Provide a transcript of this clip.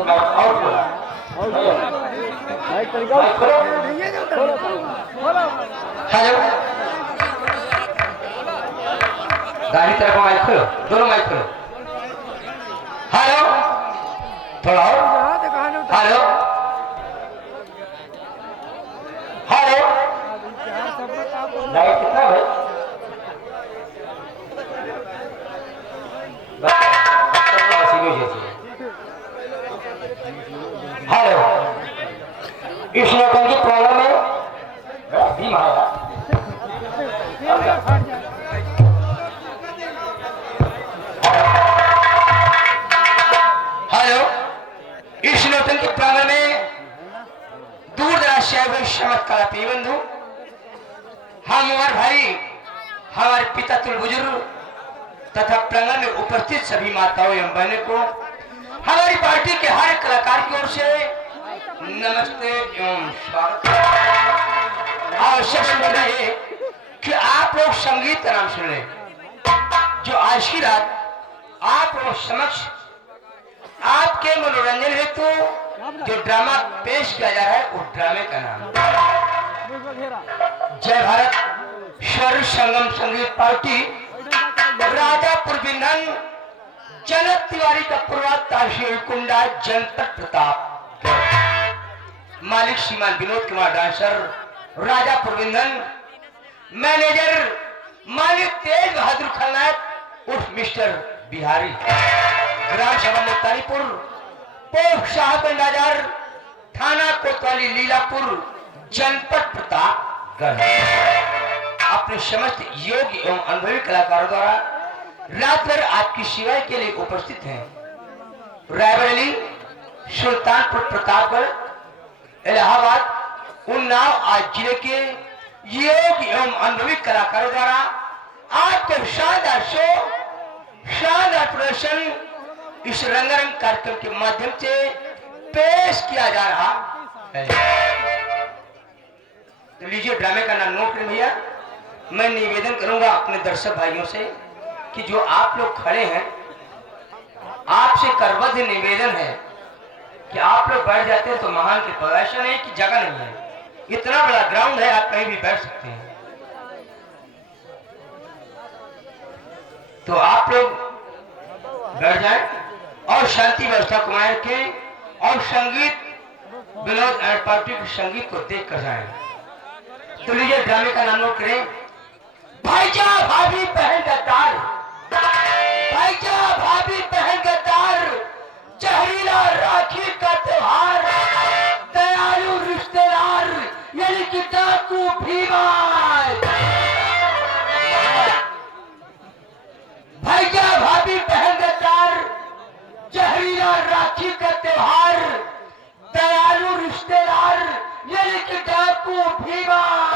नहीं माइक और खोलो हेलो गाड़ी तरफ माइक खोलो दोनों माइक खोलो हेलो थोड़ा और हेलो हेलो लाइट कितना भाई हेलो इस लोगों की प्रॉब्लम है भी मारा हेलो इस लोगों की प्रॉब्लम में दूर दराज से आए चमत्कार बंधु हम और भाई हमारे पिता तुल बुजुर्ग तथा प्रांगण में उपस्थित सभी माताओं एवं बहनों को हमारी पार्टी के हर कलाकार की ओर से नमस्ते एवं स्वागत। आवश्यक सूचना है कि आप लोग संगीत का नाम सुन लें जो आज की रात आप लोग समक्ष आपके मनोरंजन हेतु जो ड्रामा पेश किया जा रहा है उस ड्रामे का नाम जय भारत स्वर संगम संगीत पार्टी राजापुर बिंधन जनक तिवारी का पूर्वा तहसील कुंडा जनपद प्रताप मालिक श्रीमान विनोद कुमार डांसर राजापुर बिंधन मैनेजर मालिक तेज बहादुर खलनायक उर्फ मिस्टर बिहारी ग्राम सभा मुल्तानीपुर पोस्ट शाहगंज बाजार थाना कोतवाली लीलापुर जनपद प्रतापगढ़ अपने समस्त योग्य एवं अनुभवी कलाकारों द्वारा रात भर आपकी सेवा के लिए उपस्थित हैं। रायबरेली सुल्तानपुर प्रतापगढ़ इलाहाबाद उन्नाव आज जिले के योग्य एवं अनुभवी कलाकारों द्वारा आपको शानदार शो शानदार प्रदर्शन इस रंगारंग कार्यक्रम के माध्यम से पेश किया जा रहा है। तो लीजिए ड्रामे का नाम नोट करें भैया। मैं निवेदन करूंगा अपने दर्शक भाइयों से कि जो आप लोग खड़े हैं आपसे करबद्ध निवेदन है कि आप लोग बैठ जाते हैं तो महान की प्रदर्शन है कि जगह नहीं है इतना बड़ा ग्राउंड है आप कहीं भी बैठ सकते हैं तो आप लोग बैठ जाएं और शांति व्यवस्था को बनाए रखें और संगीत विनोद एंड पार्टी के संगीत को देख कर जाएं। तो लीजिए ड्रामे का नाम नोट करें भाईजा भाभी बहन गद्दार भाईजा भाभी बहन गद्दार जहरीला राखी का त्योहार दयालु रिश्तेदार यानी कि डाकू भीमार भाईजा भाभी बहन गद्दार जहरीला राखी का त्योहार दयालु रिश्तेदार यानी कि डाकू भीमार